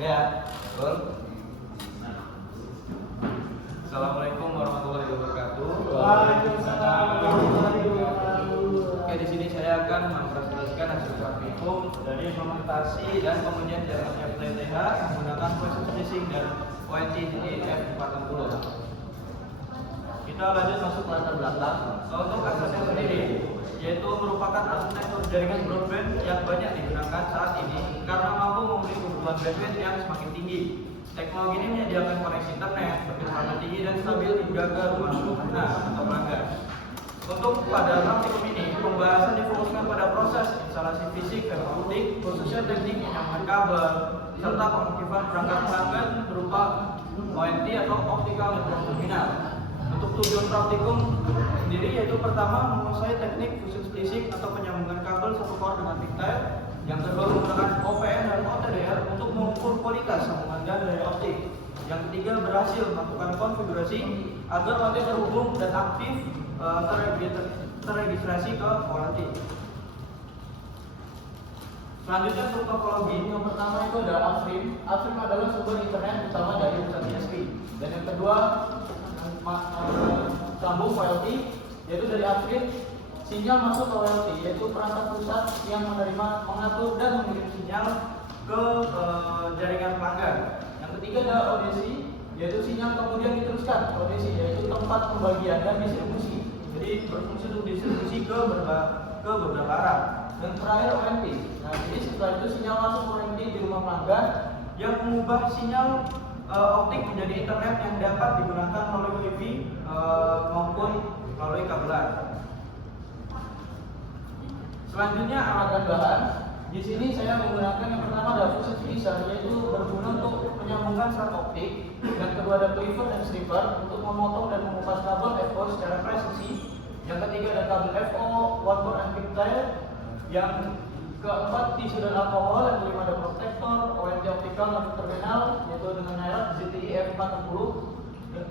Ya, betul. Assalamualaikum warahmatullahi wabarakatuh. Waalaikumsalam warahmatullahi wabarakatuh. Oke, di sini saya akan mempresentasikan hasil praktikum dari implementasi dan pengujian jaringan FTTH menggunakan proses tracing dan ONT di F460. Kita lanjut masuk ke latar belakang. Untuk aksesnya sendiri, yaitu merupakan arsitektur jaringan broadband yang banyak digunakan saat ini karena mampu memenuhi kebutuhan bandwidth yang semakin tinggi. Teknologi ini menyediakan koneksi internet berkecepatan tinggi dan stabil hingga ke rumah pengguna atau pelanggan. Untuk pada praktikum ini, pembahasan difokuskan pada proses instalasi fisik dan optik, khususnya teknik penyambungan kabel, serta pengaktifan perangkat pelanggan berupa ONT atau Optical Network Terminal. Untuk tujuan praktikum sendiri yaitu pertama menguasai teknik fusion sticing atau penyambungan kabel satu core dengan pigtail. Yang kedua menggunakan OPN dan OTDR untuk mengukur kualitas sambungan dan daya optik. Yang ketiga berhasil melakukan konfigurasi agar ONT terhubung dan aktif terregistrasi ke ONT. Selanjutnya untuk topologi, yang pertama itu adalah upstream. Upstream adalah sumber internet utama dari pusat ISP. Dan yang kedua sambung VoLTE, yaitu dari upstream sinyal masuk ke VoLTE, yaitu perangkat pusat yang menerima, mengatur dan mengirim sinyal ke jaringan pelanggan. Yang ketiga adalah ODC, yaitu sinyal kemudian diteruskan ODC, yaitu tempat pembagian dan distribusi. Jadi berfungsi untuk distribusi ke beberapa arah. Dan terakhir ONT. Nah, jadi setelah itu sinyal masuk ONT di rumah pelanggan yang mengubah sinyal optik menjadi internet yang dapat digunakan melalui Wi-Fi maupun melalui kabelan. Selanjutnya alat dan bahan. Di sini saya menggunakan yang pertama adalah fusion splicer, yaitu berguna untuk penyambungan serat optik. Yang kedua ada cleaver dan stripper untuk memotong dan mengupas kabel FO secara presisi. Yang ketiga ada kabel FO, one core and pigtail. Yang keempat tisu dan alkohol. Yang kelima ada protektor, ONT optical network terminal, yaitu dengan merek ZTE F460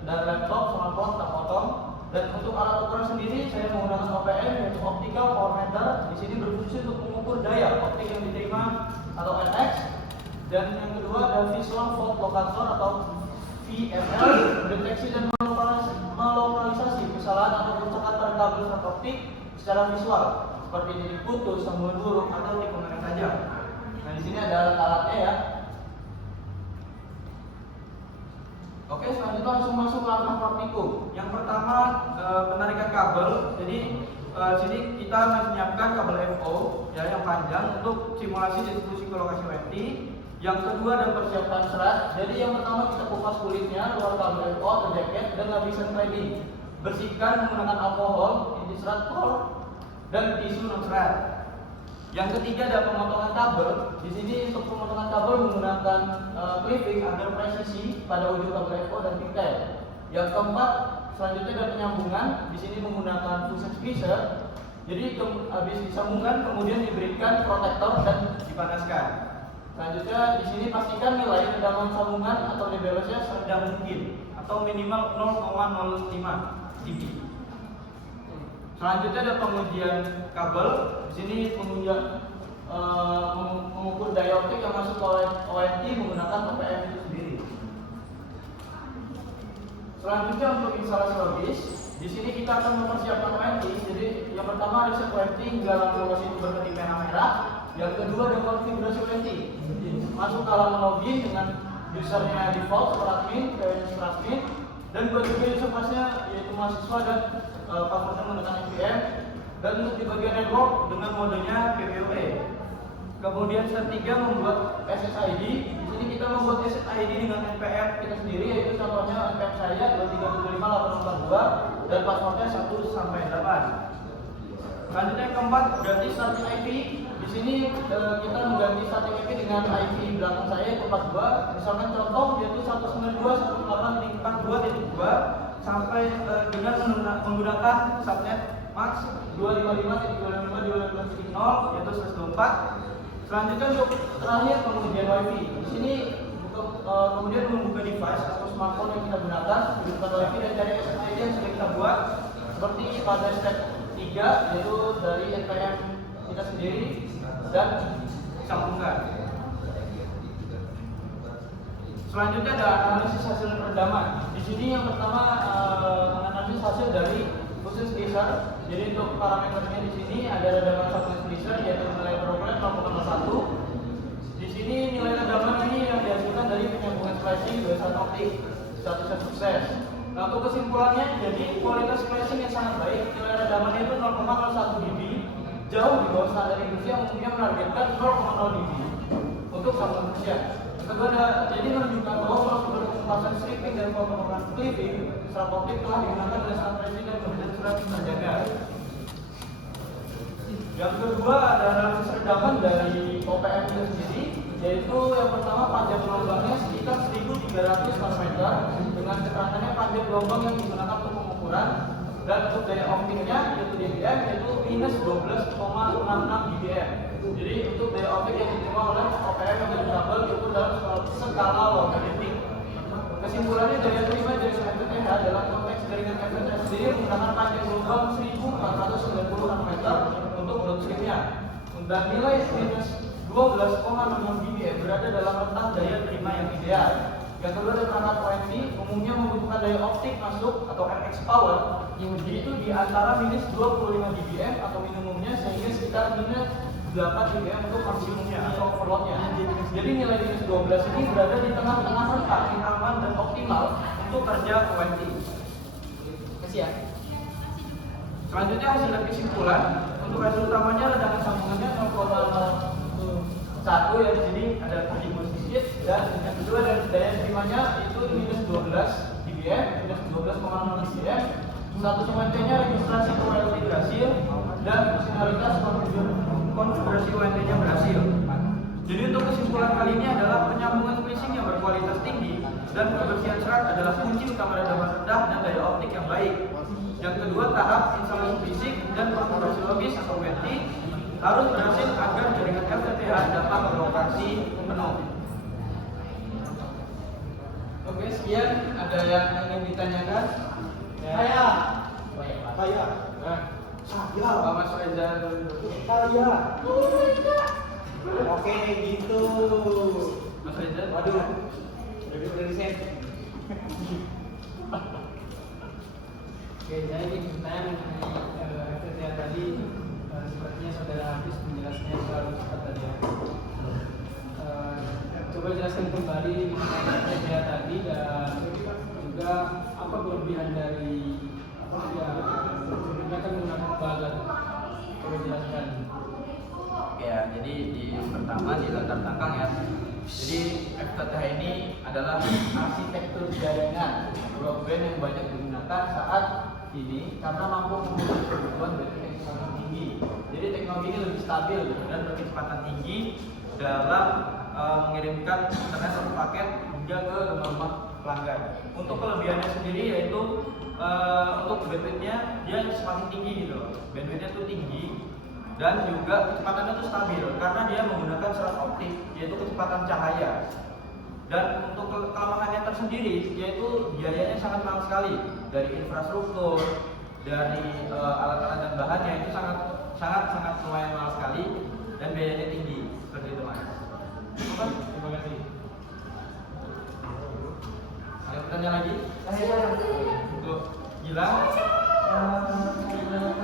dan laptop, smartphone tak potong. Dan untuk alat ukuran sendiri saya menggunakan OPM, yaitu optical power meter. Di sini berfungsi untuk mengukur daya optik yang diterima atau NX. Dan yang kedua ada visual fault locator atau VFL, mendeteksi dan melokalisasi kesalahan atau kerusakan pada kabel serat optik secara visual, seperti titik putus, sambungan buruk atau tikungan yang tajam. Nah, di sini ada alat-alatnya ya. Oke, selanjutnya langsung masuk ke langkah praktikum. Yang pertama penarikan kabel. Jadi sini kita menyiapkan kabel FO ya yang panjang untuk simulasi distribusi ke lokasi ONT. Yang kedua ada persiapan serat. Jadi yang pertama kita kupas kulitnya, luar kabel FO atau jaket dan lapisan cladding. Bersihkan menggunakan alkohol, inti serat core dan tisu non serat. Yang ketiga ada pemotongan kabel. Di sini untuk pemotongan kabel menggunakan clipping agar presisi pada ujung kabel FO dan pigtail. Yang keempat selanjutnya ada penyambungan. Di sini menggunakan fusion splicer. Jadi habis disambungkan kemudian diberikan protektor dan dipanaskan. Selanjutnya di sini pastikan nilai rendaman sambungan atau DBLS-nya serendah mungkin atau minimal 0,05 dB. Selanjutnya ada pengujian kabel. Di sini pengujian mengukur daya optik yang masuk ke ONT menggunakan OPM itu sendiri. Selanjutnya untuk instalasi logis, di sini kita akan mempersiapkan ONT. Jadi yang pertama ada set ONT hingga lampu lokasi itu berketik merah merah. Yang kedua ada konfigurasi ONT. Masuk ke halaman login dengan usernya default super admin, super admin, dan buat juga user class-nya yaitu mahasiswa dan passwordnya menggunakan NPM. Dan untuk di bagian network dengan modenya PPOE. Kemudian step 3 membuat SSID. Di sini kita membuat SSID dengan NPM kita sendiri, yaitu contohnya NPM saya 2375842 dan passwordnya 1 sampai 8. Selanjutnya yang keempat ganti starting IP. Di sini kita mengganti starting IP dengan IP belakang saya yaitu 42. Misalkan contoh yaitu 192.168.42.2 sampai dengan menggunakan subnet max 255.255.255.0 yaitu 124. Selanjutnya untuk terakhir pengujian WiFi. Di sini kemudian membuka device atau smartphone yang kita gunakan, hidupkan WiFi dan cari SSID yang sudah kita buat seperti pada step 3 yaitu dari NPM kita sendiri dan sambungkan. Selanjutnya ada analisis hasil redaman. Di sini yang pertama analisis hasil dari khusus teaser. Jadi untuk parameternya di sini ada redaman satu teaser yaitu nilai progres 0,01. Di sini nilai redaman ini yang dihasilkan dari penyambungan splicing 21 optik, statusnya sukses. Nah untuk kesimpulannya, jadi kualitas splicing yang sangat baik, nilai redamannya itu 0,01 dB, jauh di bawah standar industri yang umumnya menargetkan 0,0 dB untuk satu manusia. Kedua, jadi menunjukkan bahwa prosedur pengentasan stripping dan pemotongan clipping serat optik telah digunakan oleh sangat presisi dan kemudian surat terjaga. Yang kedua ada analisis redaman dari OPM itu sendiri, yaitu yang pertama panjang gelombangnya sekitar 1.300 nanometer dengan keterangannya panjang gelombang yang digunakan untuk pengukuran, dan untuk daya optiknya yaitu dBm yaitu minus 12,66 dBm. Jadi untuk daya optik yang diterima oleh OPM yang variabel yaitu dalam skala logarithmic. Kesimpulannya daya terima dari FTTH dalam konteks jaringan FTTH sendiri menggunakan panjang gelombang 1.490 nanometer untuk downstreamnya, dan nilai minus 12,66 dBm berada dalam rentang daya terima yang ideal. Yang kedua ada perangkat ONT umumnya membutuhkan daya optik masuk atau RX power yang itu di antara minus 25 dBm atau minimumnya sehingga sekitar minus 8 dBm untuk maksimumnya atau overloadnya. Jadi nilai minus 12 ini berada di tengah-tengah rentang yang aman dan optimal untuk kerja ONT. Kasih ya. Selanjutnya hasil dari kesimpulan. Untuk hasil utamanya redaman sambungannya 0,01 ya, di sini ada terhibur sedikit, dan yang kedua dari daya terimanya itu minus 12 dBm, minus 12,6 dBm. Status UNT-nya registrasi ke OLT berhasil dan fungsionalitas konfigurasi UNT-nya berhasil. Jadi untuk kesimpulan kali ini adalah penyambungan splicing yang berkualitas tinggi dan kebersihan serat adalah kunci utama redaman rendah dan daya optik yang baik. Yang kedua, tahap instalasi fisik dan konfigurasi logis atau UNT harus berhasil agar jaringan FTTH dapat beroperasi penuh. Oke, sekian. Ada yang ingin ditanyakan? Saya. Pak Mas Reza. Oke, gitu. Mas Reza. Waduh, udah desain. Oke, saya ingin bertanya mengenai FTTH tadi. Sepertinya saudara Hafiz menjelaskannya terlalu cepat tadi ya. Coba jelaskan kembali mengenai FTTH tadi dan juga apa kelebihan dari menggunakan bagat. Coba jelaskan. Ya, jadi di pertama di latar belakang ya. Jadi FTTH ini adalah arsitektur jaringan broadband yang banyak digunakan saat ini karena mampu memenuhi kebutuhan dari teknologi tinggi. Jadi teknologi ini lebih stabil dan berkecepatan tinggi dalam mengirimkan internet satu paket hingga ke rumah pelanggan. Untuk kelebihannya sendiri yaitu untuk bandwidthnya dia semakin tinggi gitu. Bandwidthnya tuh tinggi dan juga kecepatannya itu stabil karena dia menggunakan serat optik yaitu kecepatan cahaya. Dan untuk kelemahannya tersendiri yaitu biayanya sangat mahal sekali, dari infrastruktur, dari alat-alat dan bahannya itu sangat lumayan mahal sekali dan biayanya tinggi. Seperti itu Mas. Terima kasih. Ada pertanyaan lagi? Untuk Gilang? Gimana?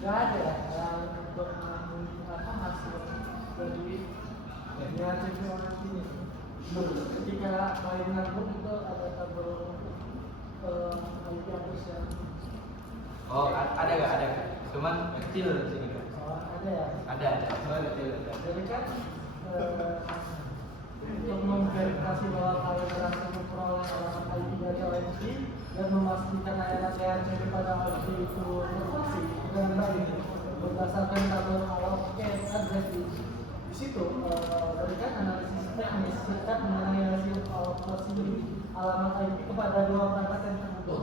Gak ada untuk hasil dari hasil orang ini. Ketika main nangkut itu ada tabel hapus yang. Oh, ada nggak? Ada. Cuman kecil di sini kan? Ada ya. Ada. Cuman kecil. Ada. Jadi kan untuk memverifikasi bahwa kalian berhasil memperoleh alamat IP dari ONC dan memastikan layanan DHCP pada ONC itu terfungsi dengan baik berdasarkan tabel allocate address di situ berikan analisis teknis singkat mengenai hasil alokasi alamat IP kepada dua perangkat yang tertentu.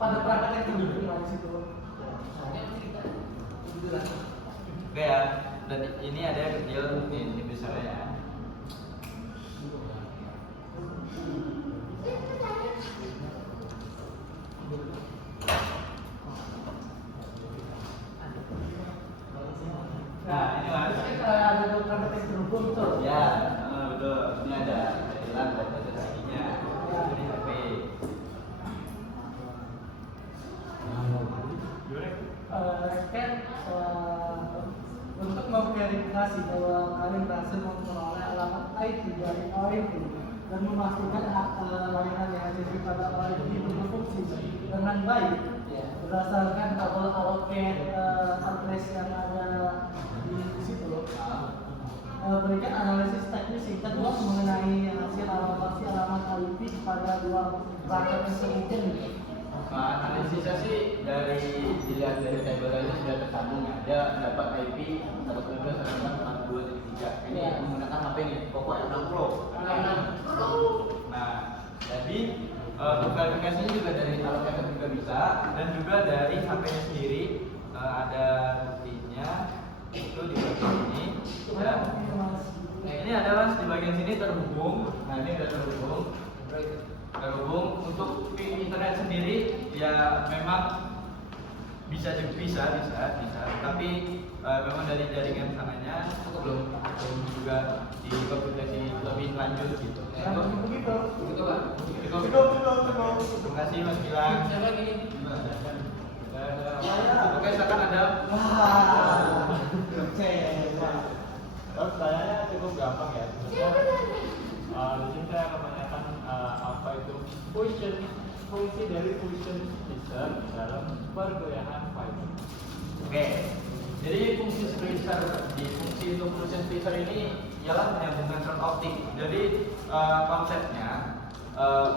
Pada perangkat yang tertentu di situ. Oke ya. Dan ini ada yang kecil, ini besar ya. internet yang terhubung betul. Ya, betul. Ini ada bilang ada sisinya dari HP. Kan untuk memverifikasi bahwa kalian berhasil memperoleh alamat IP dari OIP dan memastikan layanan yang ada pada OIP itu berfungsi dengan baik berdasarkan tabel allocate address yang ada di situ. Berikan analisis teknis singkat dua mengenai hasil alamat IP pada dua perangkat yang terhubung. Analisisnya sih dilihat dari tabel ini sudah tersambung ya. Dia dapat IP 192.168.2.3. Ini menggunakan HP nih, Poco F6 Pro. Nah, jadi untuk verifikasinya juga dari allocator juga bisa, dan juga dari HP-nya sendiri ada buktinya itu di bagian ini. Ya. Nah, ini ada mas di bagian sini terhubung. Nah ini udah terhubung untuk internet sendiri ya memang bisa tapi memang dari jaringan sananya belum juga dikonfirmasi lebih lanjut gitu. Begitu kan? Terima kasih Mas Gilang. Siapa lagi? Oke, silakan ada. Pertanyaannya cukup gampang ya. Di sini saya akan menanyakan apa itu fungsi dari function splitter dalam pergoyangan fiber. Oke. Jadi fungsi splitter untuk function splitter ini ialah menyambungkan rod optik. Jadi konsepnya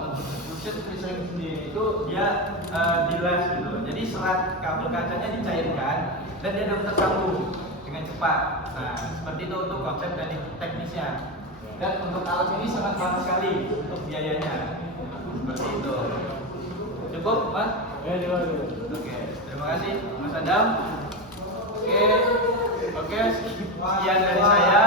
untuk function splitter sendiri itu dia di-les gitu. Jadi serat kabel kacanya dicairkan dan dia dapat tersambung dengan cepat. Nah, seperti itu untuk konsep dan teknisnya. Dan untuk alat ini sangat mahal sekali untuk biayanya. Seperti itu. Cukup, Mas? Ya, coba. Oke, terima kasih Mas Adam. Oke, sekian dari saya.